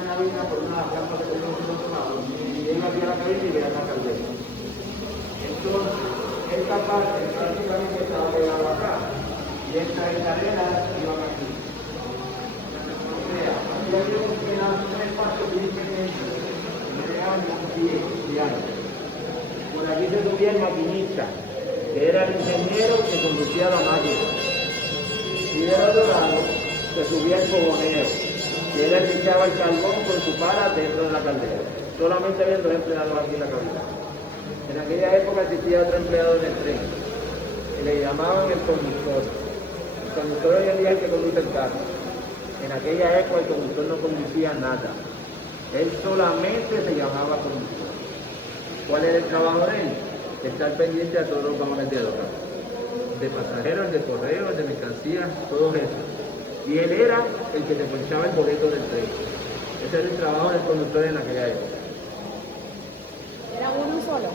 la cabina por una rampa que tenemos en otro lado. Y llega aquí a la cabina y vean la caldera. Entonces, esta parte prácticamente estaba pegada acá. Y esta escalera iba aquí. O sea, aquí había un espacio bien pequeño. No llegaban ni un pie de alto. Por aquí se subía el maquinista, que era el ingeniero que conducía la máquina. Y del otro lado se subía el fogonero, que era el que echaba el carbón con su pala dentro de la caldera. Solamente había 2 empleados aquí en la cabina. En aquella época existía otro empleado en el tren, y le llamaban el conductor. El conductor hoy en día es el que conduce el carro. En aquella época el conductor no conducía nada. Él solamente se llamaba conductor. ¿Cuál era el trabajo de él? Estar pendiente a todos los vagones de droga, de pasajeros, de correos, de mercancías, todo eso. Y él era el que te ponchaba el boleto del tren. Ese era el trabajo del conductor en aquella época. ¿Era uno solo?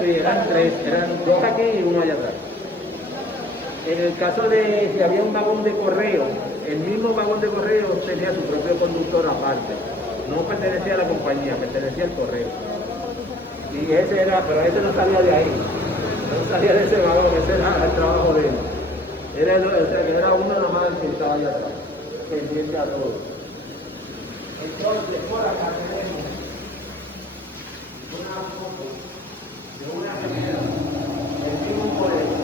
Sí, eran 3, eran 2 aquí y 1 allá atrás. En el caso de si había un vagón de correo, el mismo vagón de correo tenía su propio conductor aparte. No pertenecía a la compañía, pertenecía al correo. Y ese era, pero ese no salía de ahí. No salía de ese vagón, ese era el trabajo de él. Era uno nada más que estaba allá atrás, pendiente a todo. Entonces, por acá tenemos una foto de una gemela, el mismo modelo.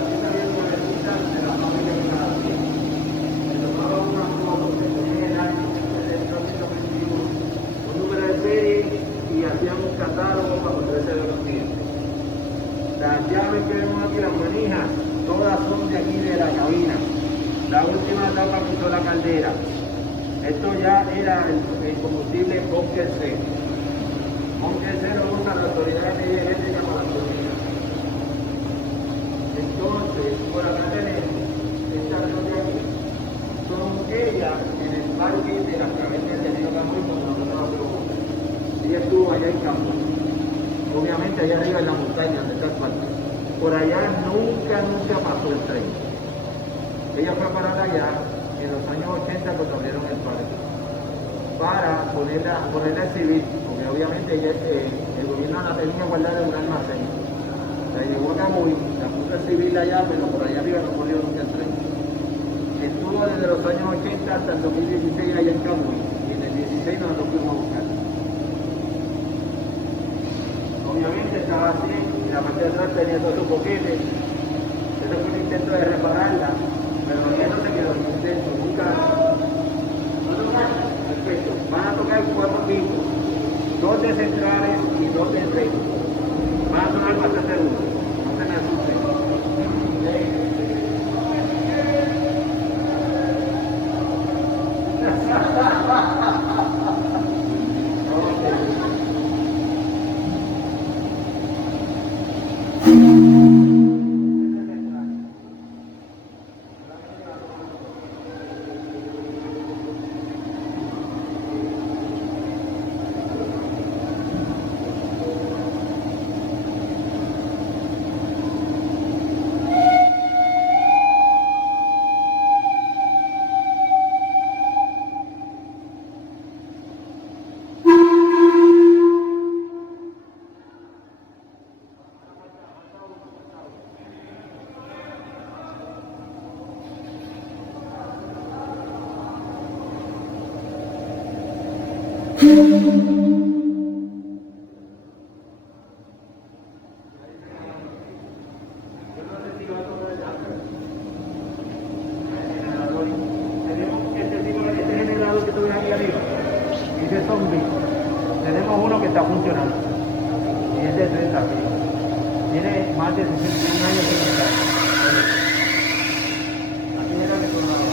Aquí también por el de la familia de cada quien. Se tomaba una foto que tenía el año del 1921, un número de serie y hacían un catálogo para poderse de los clientes. Las llaves que vemos aquí, las manijas, todas son de aquí de la cabina. La última etapa puso la caldera. Esto ya era el combustible Bunker C. Bunker C lo usa la autoridad eléctrica para la turbina. Entonces, por acá tenemos estas dos de aquí. Son ellas en el parque de las cavernas de Río Camuy cuando nosotros la probamos. Ella estuvo allá en campo. Obviamente allá arriba en la montaña, donde está el parque. Por allá nunca pasó el tren. Ella fue a parar allá en los años 80 cuando abrieron el parque para ponerla en civil, porque obviamente el gobierno la tenía guardada en un almacén. La llevó a Camuy, la puso en civil allá, pero por allá arriba no corrió nunca el tren. Estuvo desde los años 80 hasta el 2016 allá en Camuy, y en el 16 nos lo fuimos a buscar. Obviamente estaba así, y la parte de atrás tenía todos sus boquetes. Ese fue un intento de repararla, pero ya no se quedó en intento, nunca. Perfecto, van a tocar 4 picos, 2 de centrales y 2 de recto. Van a sonar bastante duro, no se me asusten. Tenemos uno que está funcionando y es de 30 pies. Tiene más de 61 años sin usar. Aquí era que sonaba.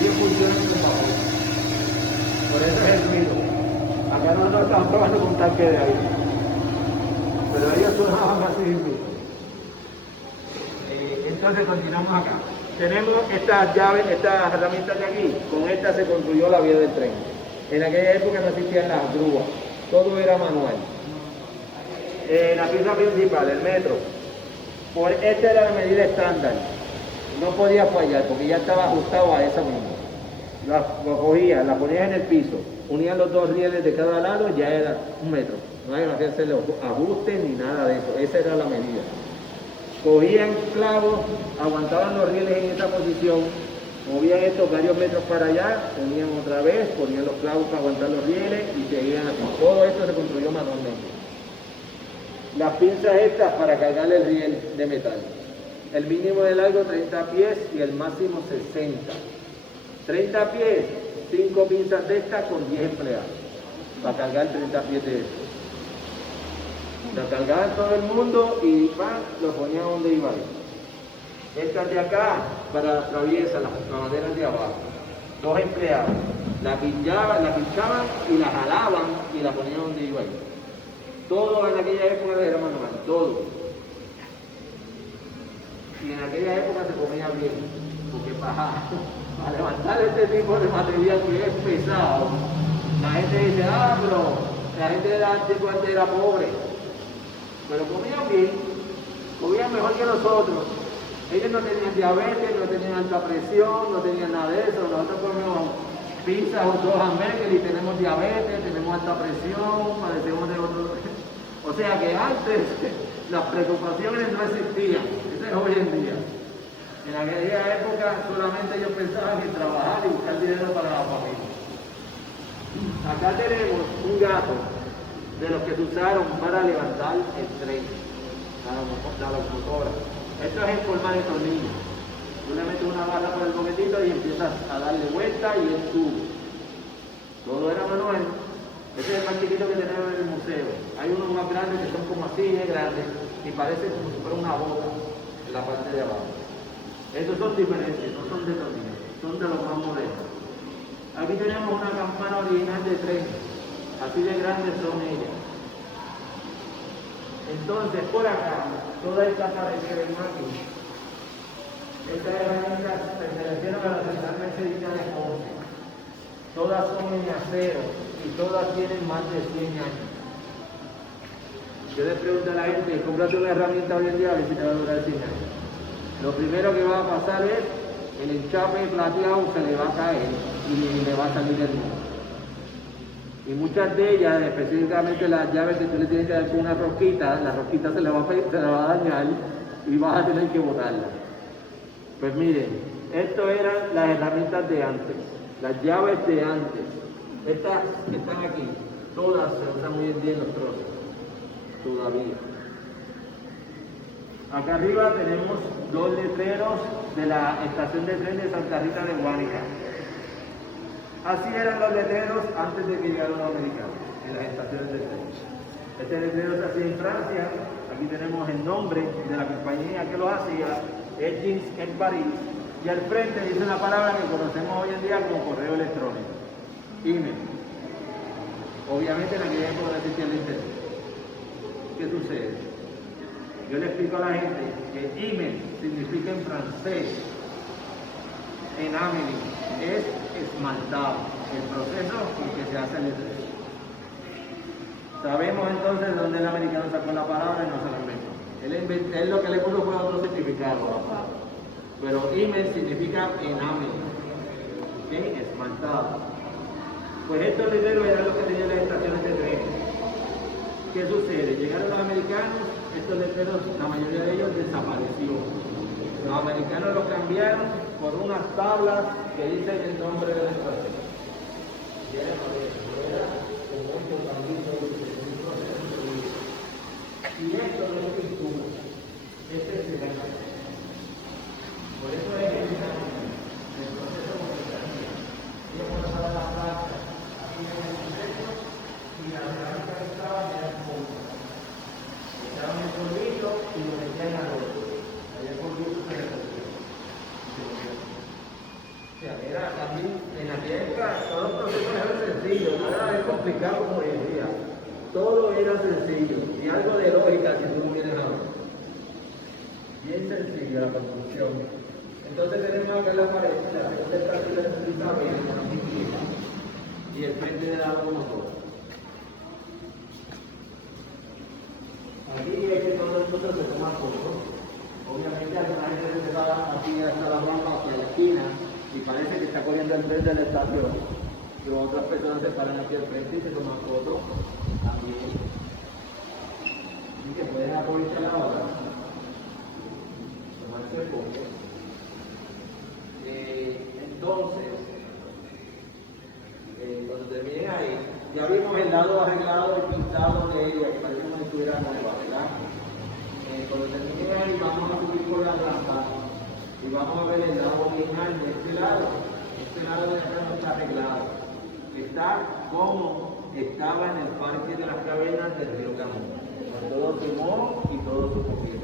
Ellos funcionan con vapor. Por eso es el ruido. Acá nosotros estamos probando con un tanque de aire. Pero ellos sonaban así. Entonces continuamos acá. Tenemos estas llaves, estas herramientas de aquí. Con estas se construyó la vía del tren. En aquella época no existían las grúas, todo era manual. La pieza principal, el metro, esta era la medida estándar, no podía fallar porque ya estaba ajustado a esa misma. lo cogías, la ponías en el piso, unían los dos rieles de cada lado, ya era 1 metro. No había que hacerle ajustes ni nada de eso, esa era la medida. Cogían clavos, aguantaban los rieles en esa posición, movían estos varios metros para allá, ponían otra vez, ponían los clavos para aguantar los rieles y seguían así. Todo esto se construyó manualmente. Las pinzas estas para cargar el riel de metal. El mínimo de largo 30 pies y el máximo 60. 30 pies, 5 pinzas de estas con 10 empleados para cargar 30 pies de esto. La cargaban todo el mundo y lo ponían donde iba. Estas de acá para la traviesa, las maderas de abajo. 2 empleados. La pinchaban y la jalaban y la ponían donde iba. Todo en aquella época era manual, todo. Y en aquella época se comía bien, porque para levantar este tipo de material que es pesado, la gente dice, pero la gente de antes era pobre, pero comían bien, comían mejor que nosotros. Ellos no tenían diabetes, no tenían alta presión, no tenían nada de eso. Nosotros comemos pizza o soja hamburger y tenemos diabetes, tenemos alta presión, padecemos de otro. O sea que antes las preocupaciones no existían, eso es hoy en día. En aquella época solamente ellos pensaban en trabajar y buscar dinero para la familia. Acá tenemos un gato de los que se usaron para levantar el tren, la locomotora. Esto es en forma de tornillo. Tú le metes una barra por el boquetito y empiezas a darle vuelta y él sube. Todo era manual. Este es el más chiquito que tenemos en el museo. Hay unos más grandes que son como así de grandes y parece como si fuera una boca en la parte de abajo. Estos son diferentes, no son de tornillo, son de los más modernos. Aquí tenemos una campana original de tren, así de grandes son ellas. Entonces, por acá, toda esta pared que vemos aquí, estas herramientas pertenecieron a la Central Mercedita de Ponce. Todas son en acero y todas tienen más de 100 años. Yo le pregunto a la gente, cómprate una herramienta hoy en día a ver si te va a durar 100 años. Lo primero que va a pasar es, el enchape plateado se le va a caer y le va a salir el mundo. Y muchas de ellas, específicamente las llaves que tú le tienes que dar con una rosquita, la rosquita se le va a dañar y vas a tener que botarla. Pues miren, esto eran las herramientas de antes, las llaves de antes. Estas que están aquí, todas se usan muy bien los trozos, todavía. Acá arriba tenemos 2 letreros de la estación de tren de Santa Rita de Guánica. Así eran los letreros antes de que llegaran los americanos, en las estaciones de tren. Este letrero se hacía en Francia, aquí tenemos el nombre de la compañía que lo hacía, Edgins en París, y al frente dice una palabra que conocemos hoy en día como correo electrónico, email. Obviamente en aquella época no existía el internet. ¿Qué sucede? Yo le explico a la gente que email significa en francés, enameling, es esmaltado, el proceso en que se hace el letrero. Sabemos entonces de dónde el americano sacó la palabra y no se la inventó. Él lo que le puso fue otro significado. Pero email significa enameling, ¿okay? Esmaltado. Pues estos letreros eran los que tenían las estaciones de tren. ¿Qué sucede? Llegaron los americanos, estos letreros, la mayoría de ellos desapareció. Los americanos los cambiaron por unas tablas que dicen el nombre del extranjero. Y esto no es pintura, este es el arte. Por eso es que el proceso monetario. Yo pasaba la plaza aquí en el proceso y la cerámica que estaba era el polvo. Echaban el polvito y lo metían al otro. Había polvito que le cogía. O sea, era también, en aquella época, todos los procesos eran sencillos, nada es complicado como hoy en día. Todo era sencillo, y algo de lógica si tú lo vienes a ver. Bien sencillo la construcción. Entonces tenemos acá la pared, la segunda parte de la y el frente de la locomotora. Aquí es que todo el mundo se toma fotos. Obviamente alguna gente se va aquí hasta la rampa, hacia la esquina, y Y parece que está corriendo al frente de la estación. Y otras personas se paran aquí al frente y se toman fotos también. Y que pueden aprovechar la hora. Tomarse fotos. Entonces, cuando termine ahí, ya vimos el lado arreglado y pintado de ella, que parece como si estuviera nueva, ¿verdad? Cuando termine ahí, vamos a subir por la rampa y vamos a ver el lado original de este lado. Este lado de acá no está arreglado. Está como estaba en el parque de las cavernas del río Gamón. Todo quemó y todo se comió.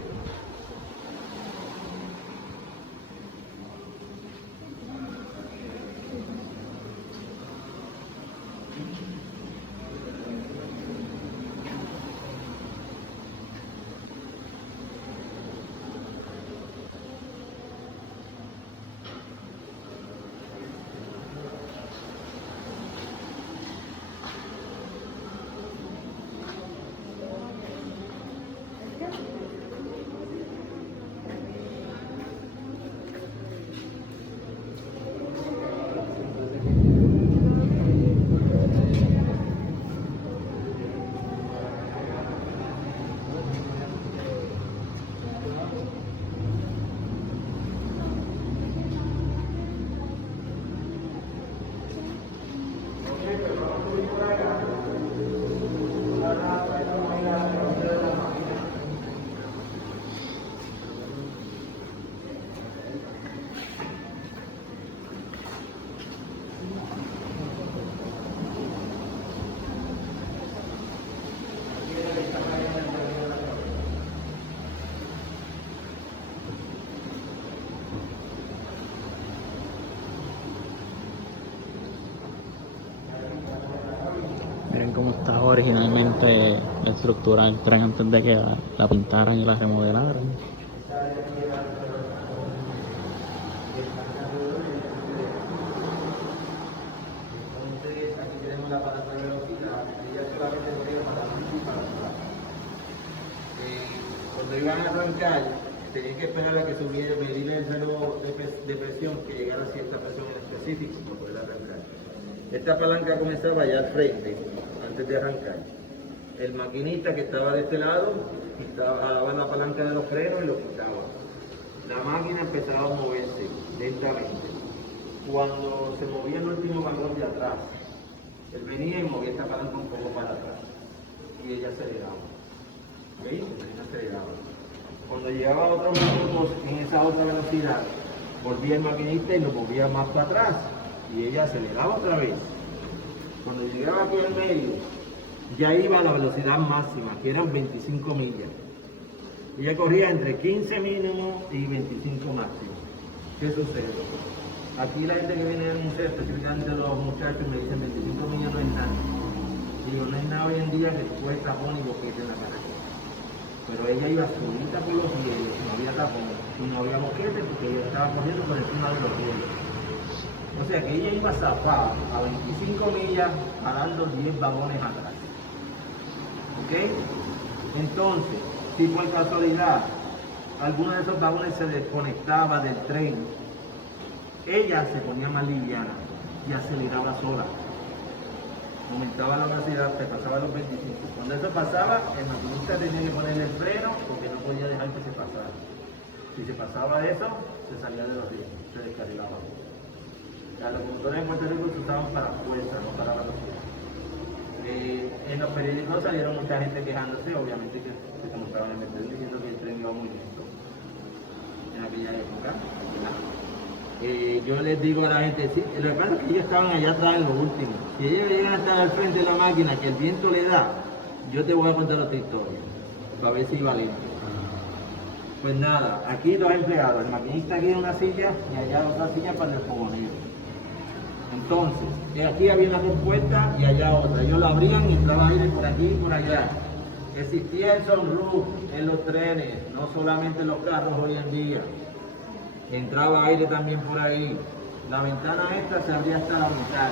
Miren cómo estaba originalmente la estructura del tren antes de que la pintaran y la remodelaran. Entonces, aquí tenemos la palanca de velocidad, ella solamente corría para adelante y para atrás. Cuando iban a arrancar, tenían que esperar a que subiera, medir el reloj de presión, que llegara a cierta presión en específico para poder arrancar. Esta palanca comenzaba allá al frente, antes de arrancar. El maquinista que estaba de este lado, jalaba la palanca de los frenos y lo quitaba. La máquina empezaba a moverse lentamente. Cuando se movía el último vagón de atrás, él venía y movía esta palanca un poco para atrás. Y ella aceleraba. ¿Veis? Ella aceleraba. Cuando llegaba a otros minutos en esa otra velocidad, volvía el maquinista y lo movía más para atrás. Y ella aceleraba otra vez. Cuando llegaba aquí al medio, ya iba a la velocidad máxima, que eran 25 millas. Ella corría entre 15 mínimo y 25 máximo. ¿Qué sucede? Aquí la gente que viene a anunciar, específicamente los muchachos, me dicen 25 millas no es nada. Digo, no es nada hoy en día que tú puedes tapón y boquete en la cara. Pero ella iba solita por los hielos, no había tapón, y no había boquete porque ella estaba corriendo por encima de los hielos. O sea que ella iba zafada a 25 millas, jalando 10 vagones atrás. ¿Ok? Entonces, si por casualidad alguno de esos vagones se desconectaba del tren, ella se ponía más liviana y aceleraba sola. Aumentaba la velocidad, se pasaba a los 25. Cuando eso pasaba, el maquinista tenía que poner el freno porque no podía dejar que se pasara. Si se pasaba eso, se salía de los ritmos, se descarrilaba. Los motores en Puerto Rico se usaban para fuerza, no para velocidad. En los periódicos salieron mucha gente quejándose, obviamente que se mostraban en el tren diciendo que el tren iba muy lento en aquella época. Yo les digo a la gente, sí, lo que pasa es que ellos estaban allá atrás en lo último. Si ellos llegan a estar al frente de la máquina, que el viento le da, yo te voy a contar otra historia, para ver si iba lento. Pues nada, aquí los empleados, el maquinista aquí en una silla y allá otra silla para el fogonero. Entonces, aquí había una compuerta y allá otra. Ellos lo abrían y entraba aire por aquí y por allá. Existía el sunroof en los trenes, no solamente en los carros hoy en día. Entraba aire también por ahí. La ventana esta se abría hasta la mitad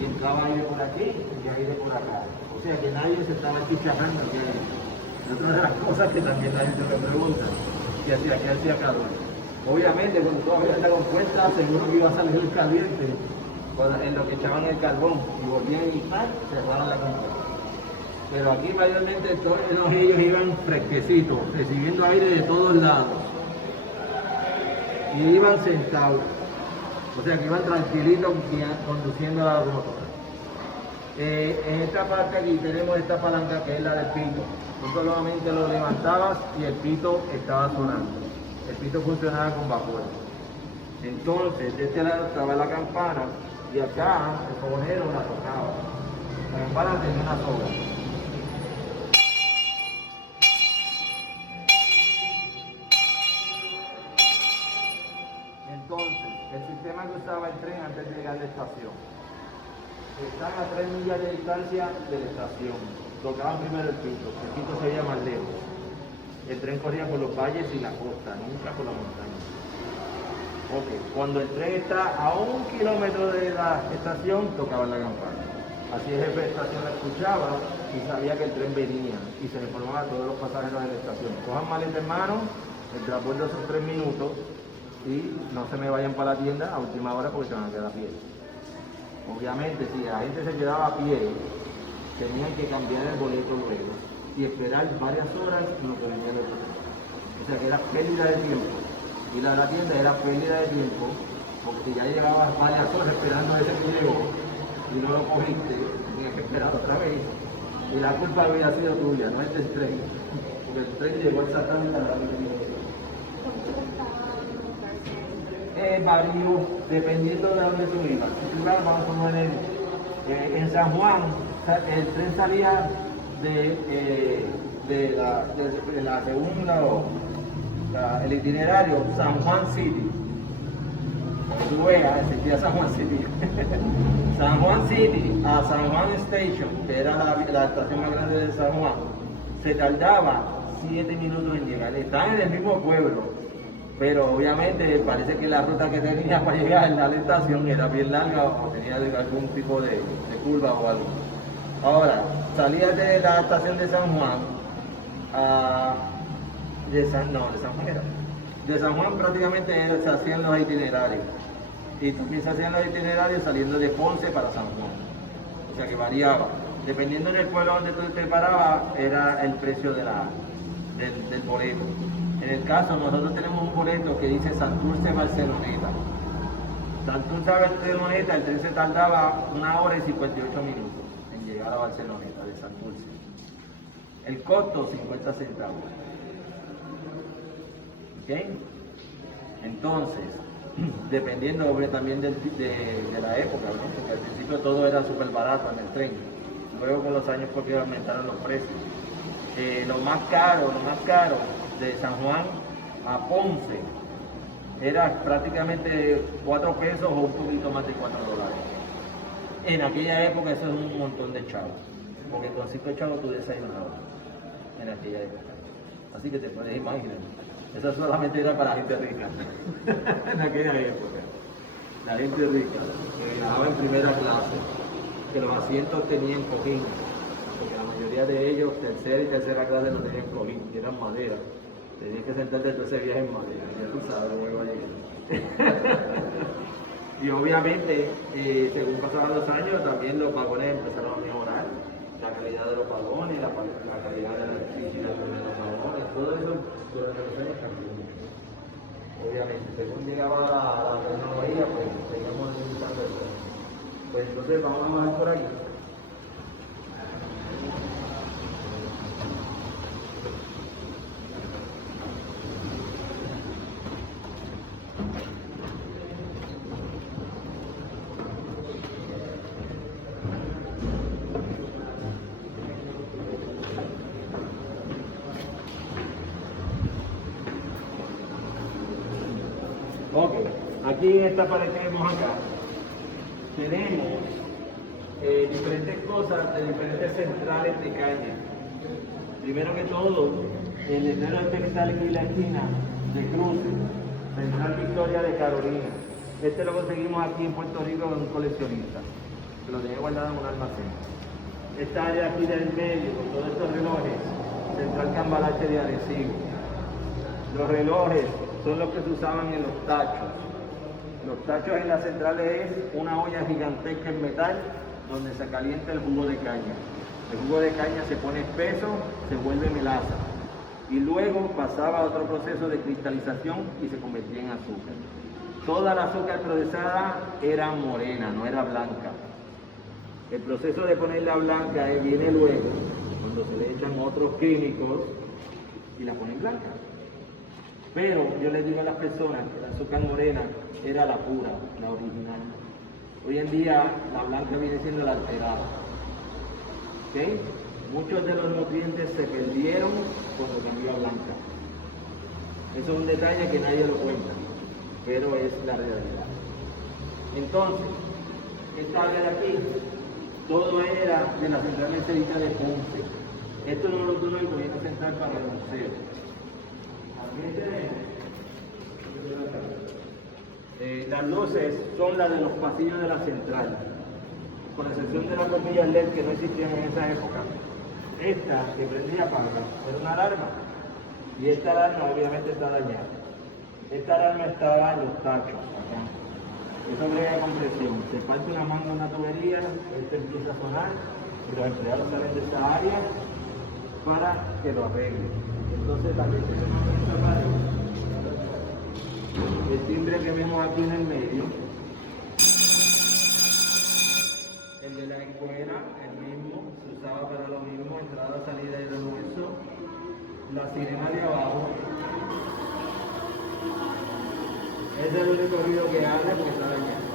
y entraba aire por aquí y aire por acá. O sea que nadie se estaba chicharrando. Es otra de las cosas que también la gente me pregunta, que hacía calor. Obviamente, cuando tú abrías la compuesta, seguro que iba a salir el caliente en lo que echaban el carbón y volvían y ¡pam! Cerraban la compuesta. Pero aquí mayormente todos ellos iban fresquecitos, recibiendo aire de todos lados. Y iban sentados. O sea que iban tranquilitos conduciendo la motora. En esta parte aquí tenemos esta palanca que es la del pito. Tú solamente lo levantabas y el pito estaba sonando. El pito funcionaba con vapor. Entonces, de este lado estaba la campana y acá el fogonero la tocaba. La campana tenía una soga. Entonces, el sistema que usaba el tren antes de llegar a la estación. Están a 3 millas de distancia de la estación. Tocaban primero el pito se veía más lejos. El tren corría por los valles y la costa, nunca por la montaña. Ok, cuando el tren está a 1 kilómetro de la estación, tocaban la campana. Así el jefe de estación la escuchaba y sabía que el tren venía y se le informaba a todos los pasajeros de la estación. Cojan maleta en mano, el transbordo son 3 minutos y no se me vayan para la tienda a última hora porque se van a quedar a pie. Obviamente, si la gente se quedaba a pie, tenían que cambiar el boleto luego y esperar varias horas en lo que venía el otro. O sea que era pérdida de tiempo. Ir a la tienda era pérdida de tiempo, porque ya llevabas varias horas esperando ese que llegó y no lo cogiste, tenías que esperar otra vez. Y la culpa había sido tuya, no es del tren. Porque el tren llegó exactamente a la hora que llegó. Varío dependiendo de dónde tú ibas. Si tú ibas, vamos a poner en San Juan, el tren salía de la segunda el itinerario San Juan City. Tú veas, existía San Juan City. San Juan City a San Juan Station, que era la estación más grande de San Juan, se tardaba 7 minutos en llegar. Estaban en el mismo pueblo. Pero obviamente parece que la ruta que tenía para llegar a la estación era bien larga o tenía algún tipo de curva o algo. Ahora, salía de la estación de San Juan de San Juan prácticamente se hacían los itinerarios. Y también se hacían los itinerarios saliendo de Ponce para San Juan. O sea que variaba. Dependiendo del pueblo donde tú te parabas, era el precio del boleto. En el caso, nosotros tenemos un boleto que dice Santurce-Barceloneta. Santurce-Barceloneta, el tren se tardaba 1 hora y 58 minutos en llegar a Barceloneta de Santurce. El costo, 50 centavos. ¿Ok? Entonces, dependiendo también de la época, ¿no? Porque al principio todo era súper barato en el tren. Luego con los años porque aumentaron los precios. Lo más caro de San Juan a Ponce era prácticamente 4 pesos o un poquito más de $4. En aquella época eso es un montón de chavos, porque con 5 chavos tú desayunabas en aquella época. Así que te puedes imaginar, eso solamente era para la gente rica en aquella época. La gente rica que viajaba en primera clase, que los asientos tenían cojín, porque la mayoría de ellos, tercera y tercera clase, no tenían cojín, eran madera. Tenías que sentarte todo ese viaje en madera, ya tú sabes cómo iba a llegar. Y obviamente, según pasaban los años, también los vagones empezaron a mejorar. La calidad de los vagones, la calidad de la electricidad de los vagones, todo eso durante los años cambió. Obviamente, según llegaba la tecnología, pues seguíamos necesitando eso. Pues entonces vamos a bajar por aquí. Ok, aquí en esta pared que vemos acá, tenemos diferentes cosas de diferentes centrales de caña. Primero que todo, el letrero este que está aquí en la esquina de cruce, Central Victoria de Carolina. Este lo conseguimos aquí en Puerto Rico con un coleccionista, que lo tenía guardado en un almacén. Esta área aquí del medio, con todos estos relojes, Central Cambalache de Arecibo. Los relojes son los que se usaban en los tachos. Los tachos en las centrales es una olla gigantesca en metal donde se calienta el jugo de caña. El jugo de caña se pone espeso, se vuelve melaza y luego pasaba a otro proceso de cristalización y se convertía en azúcar. Toda la azúcar procesada era morena, no era blanca. El proceso de ponerla blanca viene luego, cuando se le echan otros químicos y la ponen blanca. Pero yo les digo a las personas que la azúcar morena era la pura, la original. Hoy en día la blanca viene siendo la alterada. ¿Okay? Muchos de los nutrientes se perdieron cuando cambió a blanca. Eso es un detalle que nadie lo cuenta, pero es la realidad. Entonces, esta área de aquí, todo era de la central meserita de Ponce. Esto no lo tuve el gobierno central para el museo. También tenemos las luces son las de los pasillos de la central, con excepción de las bombillas LED que no existían en esa época. Esta que prendía apaga era una alarma y esta alarma obviamente está dañada. Esta alarma estaba en los tachos acá. Eso brega con presión. Se parte una manga en una tubería, esto empieza a sonar y los empleados salen de esta área para que lo arreglen. Entonces la gente se manda en esta parte. El timbre que vemos aquí en el medio, el de la escuela, el mismo, se usaba para lo mismo, entrada, salida y refuerzo. La sirena de abajo, es el único ruido que hace porque está dañado.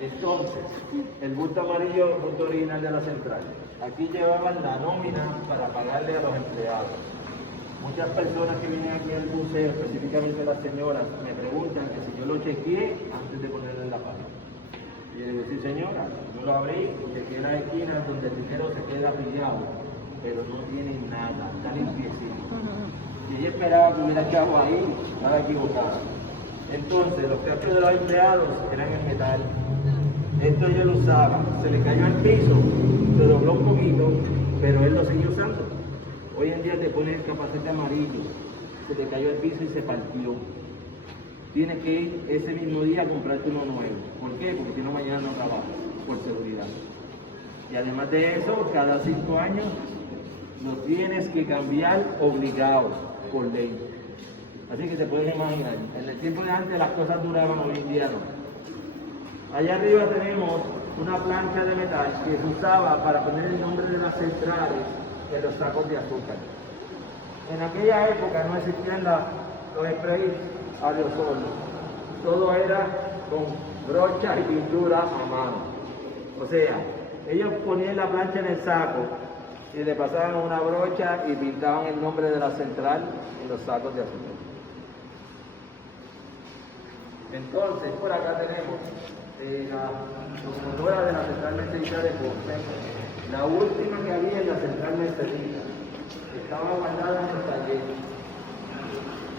Entonces, el bulto amarillo es el bulto original de la central. Aquí llevaban la nómina para pagarle a los empleados. Muchas personas que vienen aquí al museo, específicamente las señoras, me preguntan que si yo lo chequeé antes de ponerle en la página. Y yo digo, sí señora, yo lo abrí, chequeé las esquinas donde el dinero se queda pillado, pero no tiene nada, está limpiecito. Y ella esperaba que hubiera echado ahí, estaba equivocada. Entonces, los cachos de los empleados eran en metal. Esto yo lo usaba, se le cayó al piso, se dobló un poquito, pero él lo siguió usando. Hoy en día te ponen el capacete amarillo, se te cayó al piso y se partió. Tienes que ir ese mismo día a comprarte uno nuevo. ¿Por qué? Porque si no mañana no trabajas, por seguridad. Y además de eso, cada 5 años lo tienes que cambiar obligado por ley. Así que te puedes imaginar, en el tiempo de antes las cosas duraban, hoy en día no. Allá arriba tenemos una plancha de metal que se usaba para poner el nombre de las centrales de los sacos de azúcar. En aquella época no existían los sprays aerosol, todo era con brocha y pintura a mano. O sea, ellos ponían la plancha en el saco y le pasaban una brocha y pintaban el nombre de la central en los sacos de azúcar. Entonces, por acá tenemos la locomotora de la central meserita de Ponce, la última que había en la central meserita, estaba guardada en el taller.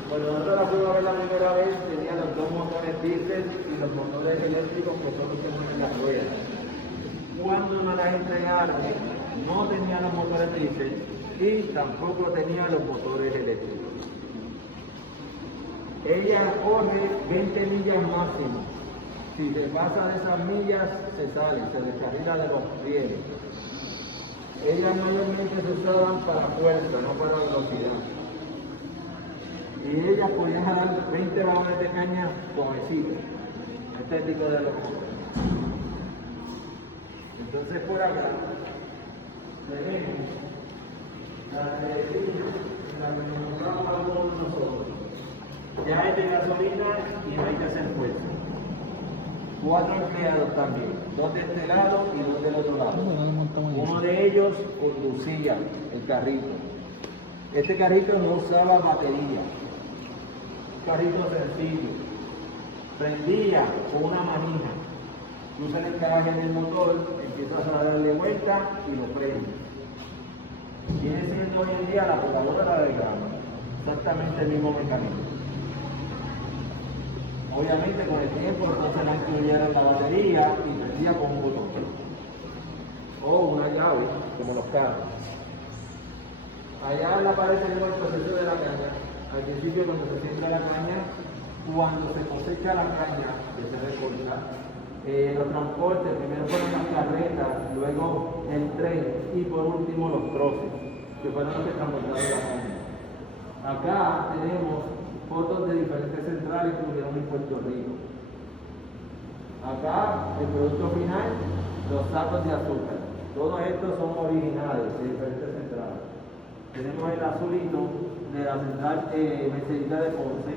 Cuando nosotros la fuimos a ver la primera vez, tenía los 2 motores diésel y los motores eléctricos que son los que mueven las ruedas. Cuando nos las entregaron, no tenía los motores diésel y tampoco tenía los motores eléctricos. Ella corre 20 millas máximo. Si se pasa de esas millas, se sale, se descarrila de los rieles. Ellas mayormente se usaban para fuerza, no para velocidad. Y ellas podían jalar 20 vagones de caña suavecitos. Este tipo de locomotora. Entonces por acá tenemos la que nos mostramos algunos de nosotros. Ya es de gasolina y no hay que hacer fuerza. 4 empleados también, 2 de este lado y 2 del otro lado. Uno de ellos conducía el carrito. Este carrito no usaba batería. Un carrito sencillo. Prendía con una manija. Usa el encaje en el motor, empiezas a darle vuelta y lo prende. Viene siendo hoy en día la potadora de grano. Exactamente el mismo mecanismo. Obviamente con el tiempo entonces la incluyeron la batería y prendía con un botón o una llave, como los carros. Allá en la pared tenemos el proceso de la caña. al principio cuando se siembra la caña, cuando se cosecha la caña que se recorta, los transportes, primero fueron las carretas, luego el tren y por último los troces, que fueron los que transportaron la caña. Acá tenemos fotos de diferentes centrales que hubieron en Puerto Rico. Acá el producto final, los sacos de azúcar. Todos estos son originales de diferentes centrales. Tenemos el azulito de la central Mercedita de Ponce,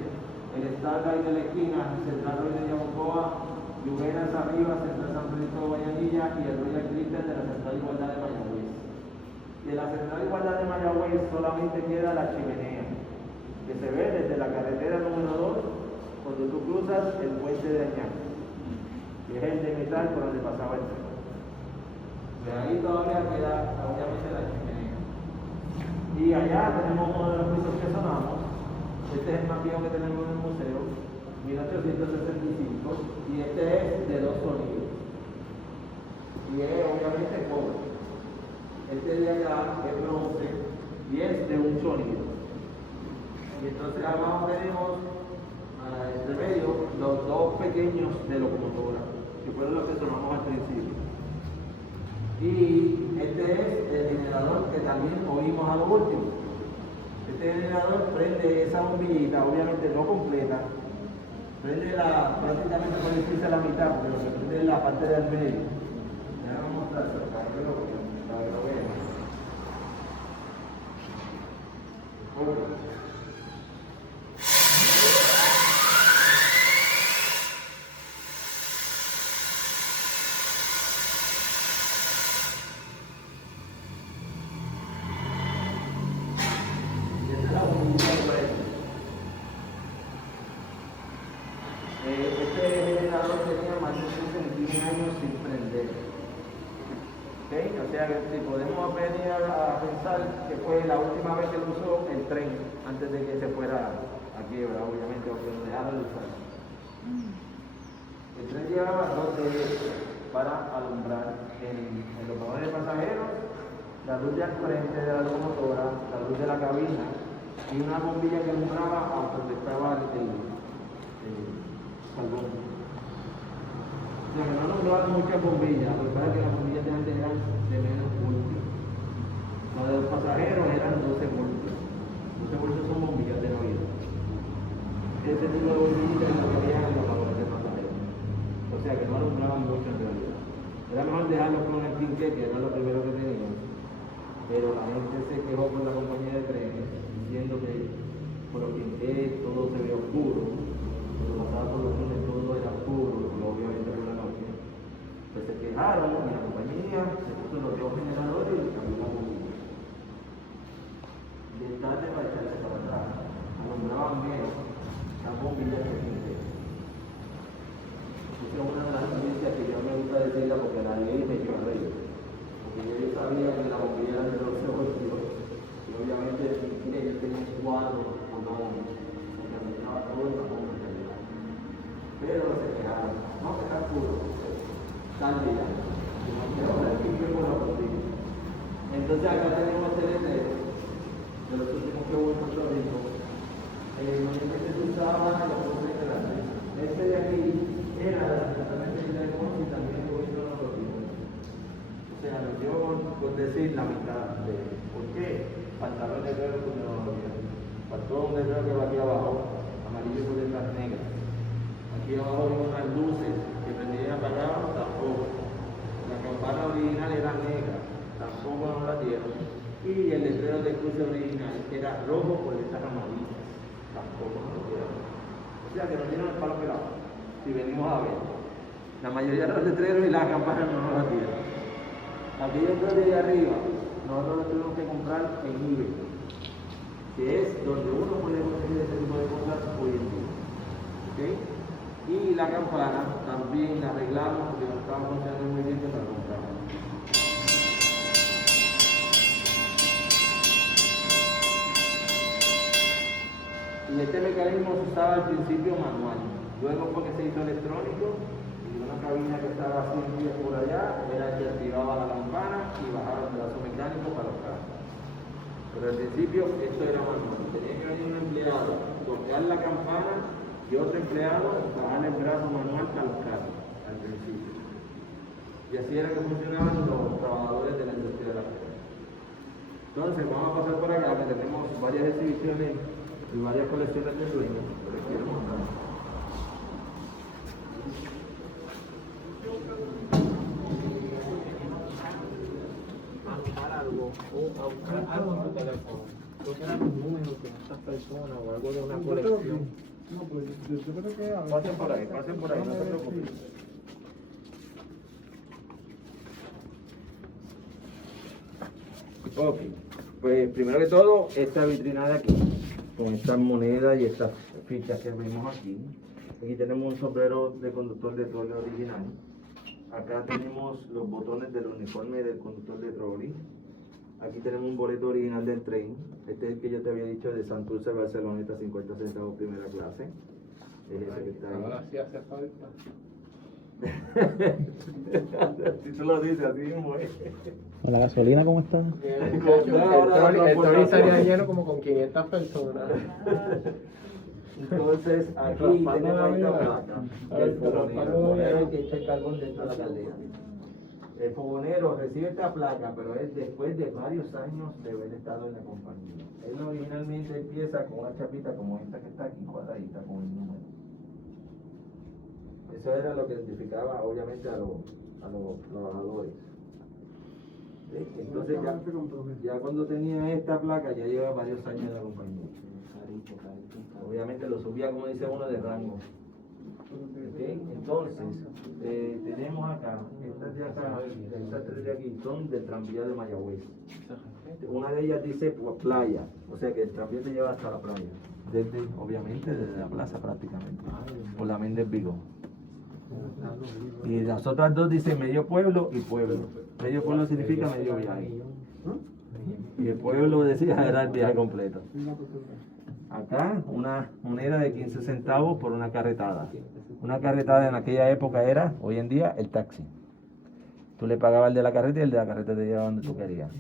el Starlight de la esquina, Central Roy de Yabucoa, Lluvenas arriba, Central San Francisco de Guayanilla y el Royal Christian de la Central Igualdad de Mayagüez. De la Central Igualdad de Mayagüez solamente queda la chimenea, que se ve desde la carretera número 2, cuando tú cruzas el puente de Añán, que es el de metal por donde pasaba el tren. De ahí todavía queda obviamente la chimenea. Y allá tenemos uno de los pisos que sonamos. Este es el más viejo que tenemos en el museo, 1865, y este es de 2 sonidos. Y es obviamente cobre. Este de allá es bronce y es de un sonido. Y entonces abajo tenemos entre medio los 2 pequeños de locomotora, que fueron los que sonamos al principio. Y este es el generador que también oímos a lo último. Este generador prende esa bombillita, obviamente no completa, prende prácticamente puede decirse la mitad, porque lo que prende es la parte del medio. Ya vamos a mostrar para que lo vean. Okay. Este generador tenía más de 61 años sin prender. ¿Okay? O sea que si podemos venir a pensar que fue la última vez que lo usó el tren antes de que se fuera a quiebra, obviamente, o que lo dejara de usar. El tren llevaba 2 de ellos para alumbrar en los vagones de pasajeros, la luz de al frente de la locomotora, la luz de la cabina y una bombilla que alumbraba a donde estaba el salón. O sea que no alumbraban muchas bombillas, lo que pasa es que las bombillas de antes eran de menos voltios. Las de los pasajeros eran 12 voltios. 12 voltios son bombillas de Navidad. Ese tipo de bombillas es lo que había en los vagones de pasajeros. O sea que no alumbraban mucho en realidad. Era mejor dejarlos con el quinqué, que era lo primero que tenían. Pero la gente se quejó con la compañía de trenes, diciendo que por los quinqués todo se veía oscuro. Cuando pasaba por los trenes todo era oscuro, y obviamente era la noche. Pues se quejaron y la compañía se puso los 2 generadores y cambió la bombilla. De tarde para echarse para atrás, alumbraban menos las bombillas que quinqué. Esta es una de las noticias que yo me gusta decirla porque la ley me dio a reír. Porque yo sabía que la bombilla era de 12 voltios y obviamente ellos tenían 4 botones, porque aplicaba todo el tapón en realidad. Pero se quejaron, no que está puro, tal día, y no quiero ver que yo por la bombilla. Entonces acá tenemos el letrero de los últimos que hubo en Puerto Rico. Normalmente se usaban los botones grandes. Este de aquí era de la Secretaría de Ponce y también el gobierno no lo dio. O sea, nos dio por decir la mitad de por qué faltaba el letrero porque no lo dio. Faltó un letrero que va aquí abajo, amarillo por detrás negro. Aquí abajo hay unas luces que prendían apagadas, tampoco. La campana original era negra, tampoco no la dieron. Y el letrero de cruce original era rojo por letras amarillas, tampoco no lo dieron. O sea que nos dieron el palo pelado. Si venimos a ver, la mayoría de los letreros y las campanas no nos las dieron. Aquellos de arriba, nosotros los tuvimos que comprar en eBay, que es donde uno puede conseguir ese tipo de cosas hoy en día. ¿Okay? Y la campana también la arreglamos porque no estaba funcionando muy bien que la compramos. Y este mecanismo se usaba al principio manual. Luego fue que se hizo electrónico y una cabina que estaba a 100 pies por allá era el que activaba la campana y bajaba el brazo mecánico para los carros. Pero al principio esto era manual. Tenía que venir un empleado, tocar la campana y otro empleado bajar el brazo manual para los carros al principio. Y así era que funcionaban los trabajadores de la industria de la ferretería. Entonces vamos a pasar por acá, que tenemos varias exhibiciones y varias colecciones de dueños. Pero les quiero mostrar. A buscar algo en tu teléfono. Tú tienes los números de estas personas o algo de una colección. No, pues yo creo que... Pasen por ahí, no se preocupen. Ok, pues primero que todo, esta vitrina de aquí, con estas monedas y estas fichas que vemos aquí. Aquí tenemos un sombrero de conductor de trolley original. Acá tenemos los botones del uniforme del conductor de trolley. Aquí tenemos un boleto original del tren. Este es el que yo te había dicho de Santurce a Barceloneta, 50 centavos primera clase. Es ese que está ahí. Ahora sí hace falta. Si tú lo dices, así mismo es. ¿La gasolina cómo está? El trolley estaría lleno como con 500 personas. Entonces, aquí tenemos esta placa. El fogonero que echa el carbón dentro de la caldera. El fogonero recibe esta placa, pero es después de varios años de haber estado en la compañía. Él originalmente empieza con una chapita como esta que está aquí, cuadradita, con el número. Eso era lo que identificaba, obviamente, a los trabajadores. ¿Sí? Entonces, ya cuando tenía esta placa, ya lleva varios años en la compañía. Obviamente lo subía, como dice uno, de rango. ¿Okay? Entonces, tenemos acá, estas tres de aquí son del tranvía de Mayagüez. Una de ellas dice playa, o sea que el tranvía te lleva hasta la playa, obviamente desde la plaza prácticamente, por la Méndez Vigo. Y las otras dos dicen medio pueblo y pueblo. Medio pueblo significa medio viaje. Y el pueblo decía era el viaje completo. Acá una moneda de 15 centavos por una carretada. Una carretada en aquella época era, hoy en día, el taxi. Tú le pagabas el de la carreta y el de la carreta te llevaba donde tú querías.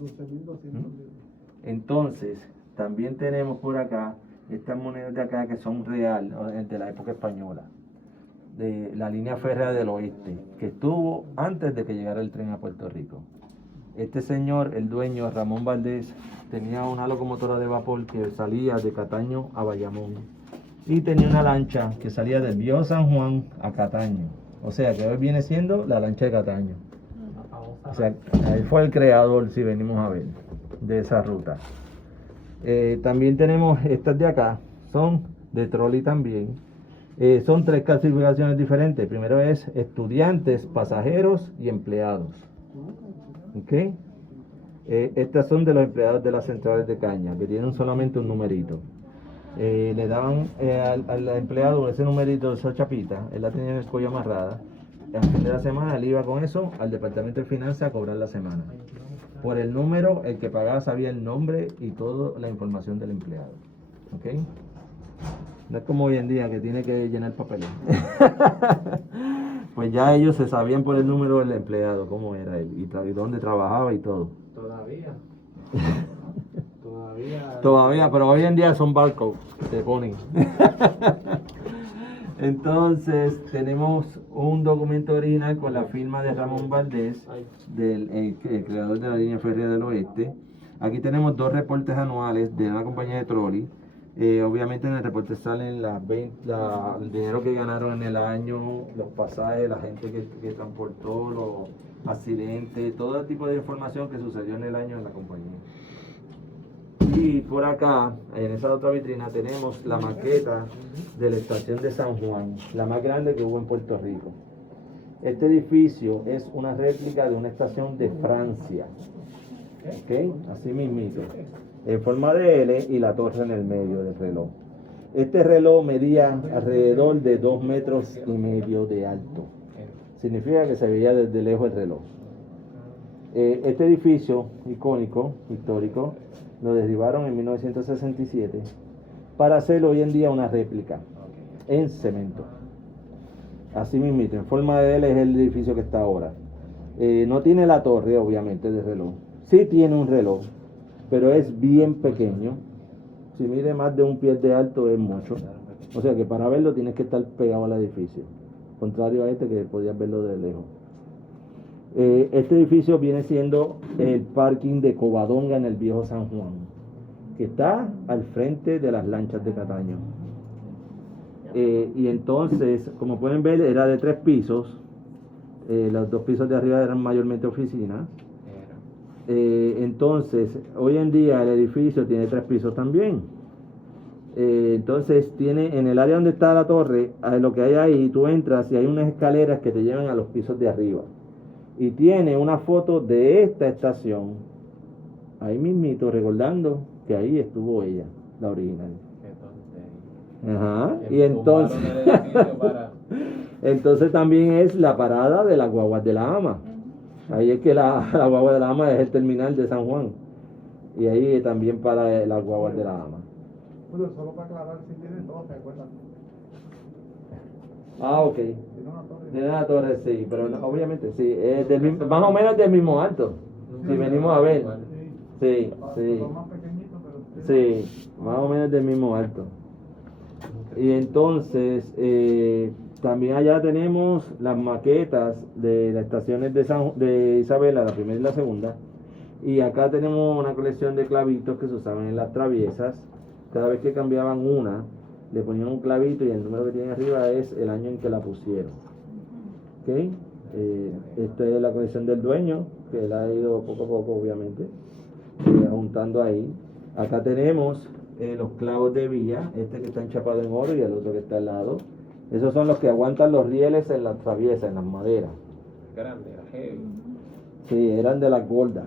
Entonces, también tenemos por acá estas monedas de acá que son real, de la época española, de la línea férrea del oeste, que estuvo antes de que llegara el tren a Puerto Rico. Este señor, el dueño, Ramón Valdés, tenía una locomotora de vapor que salía de Cataño a Bayamón y tenía una lancha que salía del Viejo San Juan a Cataño, o sea que hoy viene siendo la lancha de Cataño. O sea, él fue el creador, si venimos a ver, de esa ruta. También tenemos estas de acá, son de trolley también. Son tres clasificaciones diferentes. Primero es estudiantes, pasajeros y empleados. ¿Okay? Estas son de los empleados de las centrales de caña, que tienen solamente un numerito. Le daban al empleado ese numerito, esa chapita, él la tenía en el cuello amarrada. Al fin de la semana él iba con eso al departamento de finanzas a cobrar la semana. Por el número, el que pagaba sabía el nombre y toda la información del empleado. ¿Okay? No es como hoy en día que tiene que llenar papeles. Pues ya ellos se sabían por el número del empleado, cómo era él, y dónde trabajaba y todo. Todavía. Todavía, pero hoy en día son barcodes que te ponen. Entonces, tenemos un documento original con la firma de Ramón Valdés, el creador de la línea férrea del oeste. Aquí tenemos dos reportes anuales de una compañía de trolley. Obviamente en el reporte salen el dinero que ganaron en el año, los pasajes, la gente que transportó, los accidentes, todo tipo de información que sucedió en el año en la compañía. Y por acá, en esa otra vitrina, tenemos la maqueta de la estación de San Juan, la más grande que hubo en Puerto Rico. Este edificio es una réplica de una estación de Francia. ¿Ok? Así mismito. En forma de L y la torre en el medio del reloj. Este reloj medía alrededor de 2,5 metros de alto. Significa que se veía desde lejos el reloj. Este edificio icónico, histórico, lo derribaron en 1967 para hacer hoy en día una réplica en cemento. Así mismito, en forma de L es el edificio que está ahora. No tiene la torre, obviamente, de reloj. Sí tiene un reloj, pero es bien pequeño. Si mide más de un pie de alto es mucho. O sea que para verlo tienes que estar pegado al edificio, contrario a este que podías verlo de lejos. Este edificio viene siendo el parking de Covadonga en el viejo San Juan, que está al frente de las lanchas de Cataño. Y entonces, como pueden ver, era de 3 pisos. Los 2 pisos de arriba eran mayormente oficinas. Entonces, hoy en día el edificio tiene 3 pisos también. Entonces tiene en el área donde está la torre, lo que hay ahí, tú entras y hay unas escaleras que te llevan a los pisos de arriba. Y tiene una foto de esta estación, ahí mismito, recordando que ahí estuvo ella, la original. Ajá. Y entonces, entonces también es la parada de las guaguas de la AMA. Ahí es que la guagua de la AMA es el terminal de San Juan. Y ahí también para las guaguas de la AMA. Bueno, solo para aclarar, si tiene dos, ¿te acuerdas? Ah, ok. Tiene una torre. Tiene la torre, sí, pero no, obviamente sí, es del mismo, más o menos del mismo alto. Si venimos a ver, sí, sí, Son más pequeñitos, pero sí, más o menos del mismo alto. Y entonces, también allá tenemos las maquetas de las estaciones de Isabela, la primera y la segunda. Y acá tenemos una colección de clavitos que se usaban en las traviesas. Cada vez que cambiaban una, le ponían un clavito y el número que tiene arriba es el año en que la pusieron. ¿Ok? Esta es la colección del dueño, que él ha ido poco a poco, obviamente, juntando ahí. Acá tenemos los clavos de vía, este que está enchapado en oro y el otro que está al lado. Esos son los que aguantan los rieles en las traviesas, en las maderas. Grande, heavy. Sí, eran de las gordas.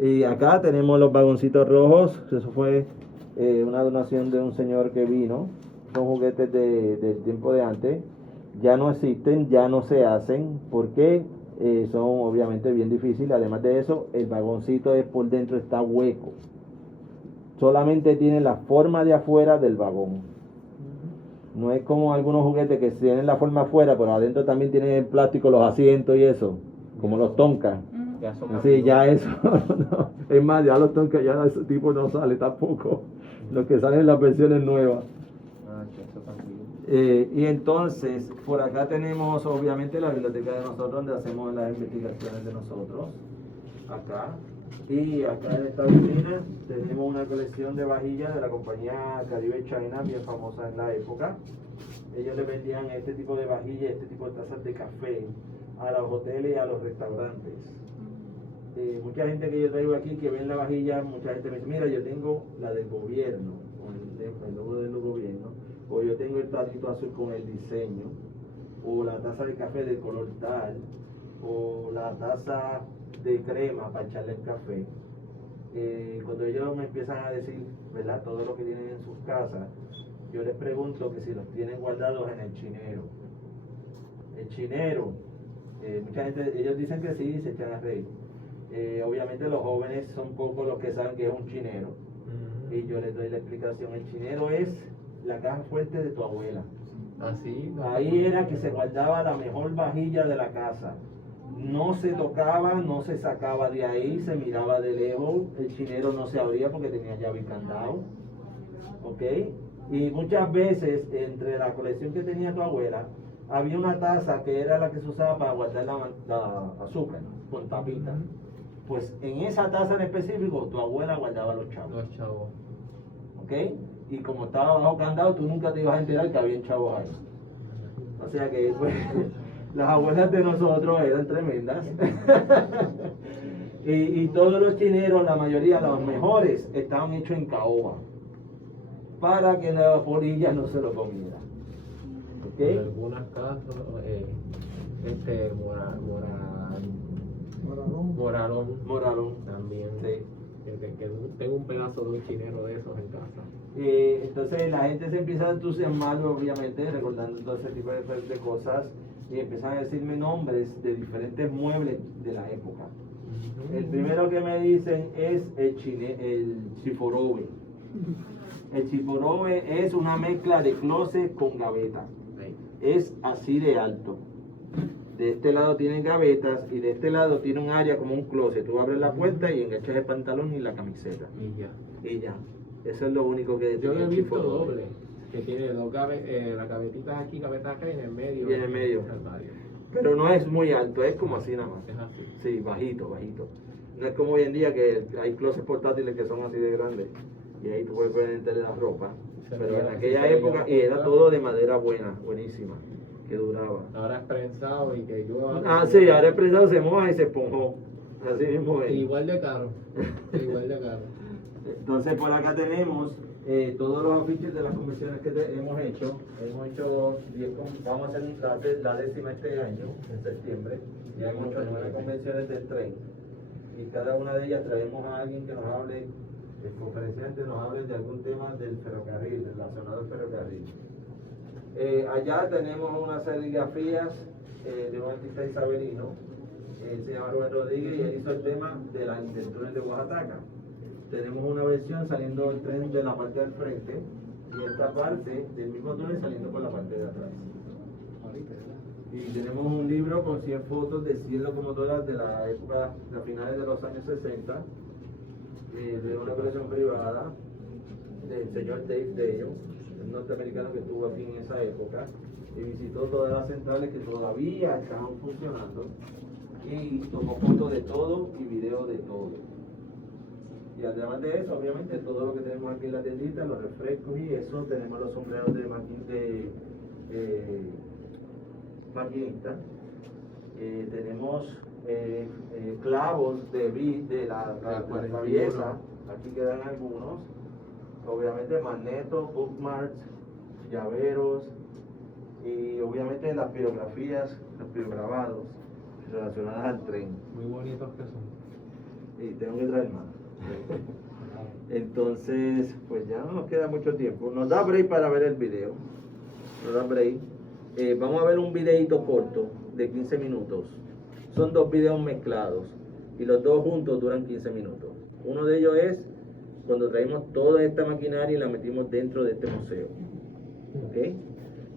Y acá tenemos los vagoncitos rojos. Eso fue una donación de un señor que vino. Son juguetes del tiempo de antes. Ya no existen, ya no se hacen, porque son obviamente bien difíciles. Además de eso, el vagoncito por dentro está hueco. Solamente tiene la forma de afuera del vagón. No es como algunos juguetes que tienen la forma afuera, pero adentro también tienen el plástico, los asientos y eso, como los Tonka. Ya son Así, ya eso, no. Es más, ya los Tonka ya ese tipo no sale tampoco. Los que salen en las versiones nuevas. eso también. Y entonces, por acá tenemos obviamente la biblioteca de nosotros, donde hacemos las investigaciones de nosotros. Acá. Y acá en esta oficina tenemos una colección de vajillas de la compañía Caribe China, bien famosa en la época. Ellos le vendían este tipo de vajillas, este tipo de tazas de café a los hoteles y a los restaurantes. Mucha gente que yo traigo aquí que ven la vajilla, mucha gente me dice, mira, yo tengo la del gobierno, con el logo del gobierno, o yo tengo el tacito azul con el diseño, o la taza de café de color tal, o la taza de crema para echarle el café. Cuando ellos me empiezan a decir, ¿verdad?, todo lo que tienen en sus casas, yo les pregunto que si los tienen guardados en el chinero. El chinero, mucha gente, ellos dicen que sí, se echan a reír. Obviamente los jóvenes son pocos los que saben que es un chinero. Y yo les doy la explicación. El chinero es la caja fuerte de tu abuela. Así. Ahí era que se guardaba la mejor vajilla de la casa. No se tocaba, no se sacaba de ahí, se miraba de lejos. El chinero no se abría porque tenía llave y candado. ¿Ok? Y muchas veces, entre la colección que tenía tu abuela, había una taza que era la que se usaba para guardar la azúcar, con tapita. Pues en esa taza en específico, tu abuela guardaba los chavos. Los chavos. ¿Ok? Y como estaba bajo candado, tú nunca te ibas a enterar que había chavos ahí. O sea que, pues, las abuelas de nosotros eran tremendas. y todos los chineros, la mayoría, los mejores, estaban hechos en caoba, para que la polilla no se lo comiera. ¿Ok? En algunas casas, Moralón también. Sí. Que tengo un pedazo de un chinero de esos en casa. Entonces la gente se empieza a entusiasmar, obviamente, recordando todo ese tipo de cosas, y empiezan a decirme nombres de diferentes muebles de la época. El primero que me dicen es el chiforobe. El chiforobe es una mezcla de closet con gaveta. Es así de alto. De este lado tiene gavetas y de este lado tiene un área como un closet. Tú abres la puerta y enganchas el pantalón y la camiseta. Y ya. Y ya. Eso es lo único que Yo lo he el visto chiffon. doble, que tiene las gavetitas aquí, gavetas acá y en el medio. Y en el medio. el armario. Pero no es muy alto, es como así nada más. Es así. Sí, bajito, bajito. No es como hoy en día que hay closets portátiles que son así de grandes. Y ahí tú puedes ponerle la ropa. Pero en aquella época, y era todo de madera buena, buenísima, que duraba. Ahora es prensado y que yo... Ah, sí, ahora el prensado se moja y se esponjó. Así mismo es. Igual de caro. Igual de caro. Entonces por acá tenemos todos los afiches de las convenciones que hemos hecho. Hemos hecho 10, vamos a hacer la décima este año, en septiembre. Ya hemos hecho 9 convenciones del tren. Y cada una de ellas traemos a alguien que nos hable, el conferenciante nos hable de algún tema del ferrocarril, relacionado al ferrocarril. Allá tenemos unas serigrafías de un artista isabelino, se llama Rubén Rodríguez, y él hizo el tema del túnel de Oaxaca. Tenemos una versión saliendo del tren de la parte del frente y esta parte del mismo túnel saliendo por la parte de atrás. Y tenemos un libro con 100 fotos de 100 locomotoras de la época, de finales de los años 60, de una colección privada del señor Dave Dale, un norteamericano que estuvo aquí en esa época y visitó todas las centrales que todavía estaban funcionando y tomó fotos de todo y video de todo. Y además de eso, obviamente, todo lo que tenemos aquí en la tiendita, los refrescos y eso, tenemos los sombreros de maquinista, tenemos clavos de la traviesa, aquí quedan algunos, obviamente magnetos, bookmarks, llaveros y obviamente las pirografías, los pirograbados relacionadas al tren. Muy bonitos que son. Y tengo que traer más. Entonces, pues ya no nos queda mucho tiempo. Nos da break para ver el video. Nos da break. Vamos a ver un videito corto de 15 minutos. Son 2 videos mezclados y los 2 juntos duran 15 minutos. Uno de ellos es cuando traímos toda esta maquinaria y la metimos dentro de este museo. ¿Ok?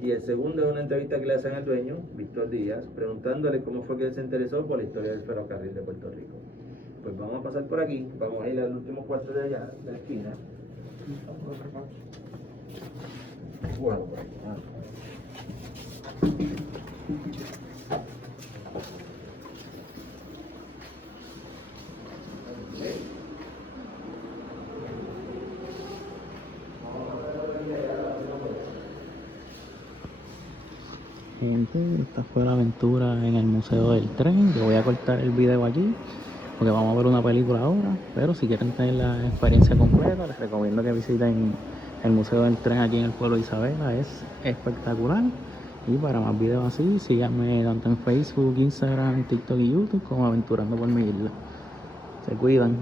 Y el segundo es una entrevista que le hacen al dueño, Víctor Díaz, preguntándole cómo fue que él se interesó por la historia del ferrocarril de Puerto Rico. Pues vamos a pasar por aquí, vamos a ir al último cuarto de allá, de la esquina. Bueno, por aquí. Gente, esta fue la aventura en el Museo del Tren. Yo voy a cortar el video aquí porque vamos a ver una película ahora, pero si quieren tener la experiencia completa les recomiendo que visiten el Museo del Tren aquí en el pueblo de Isabela. Es espectacular. Y para más videos así, síganme tanto en Facebook, Instagram, TikTok y YouTube como Aventurando por mi isla. Se cuidan.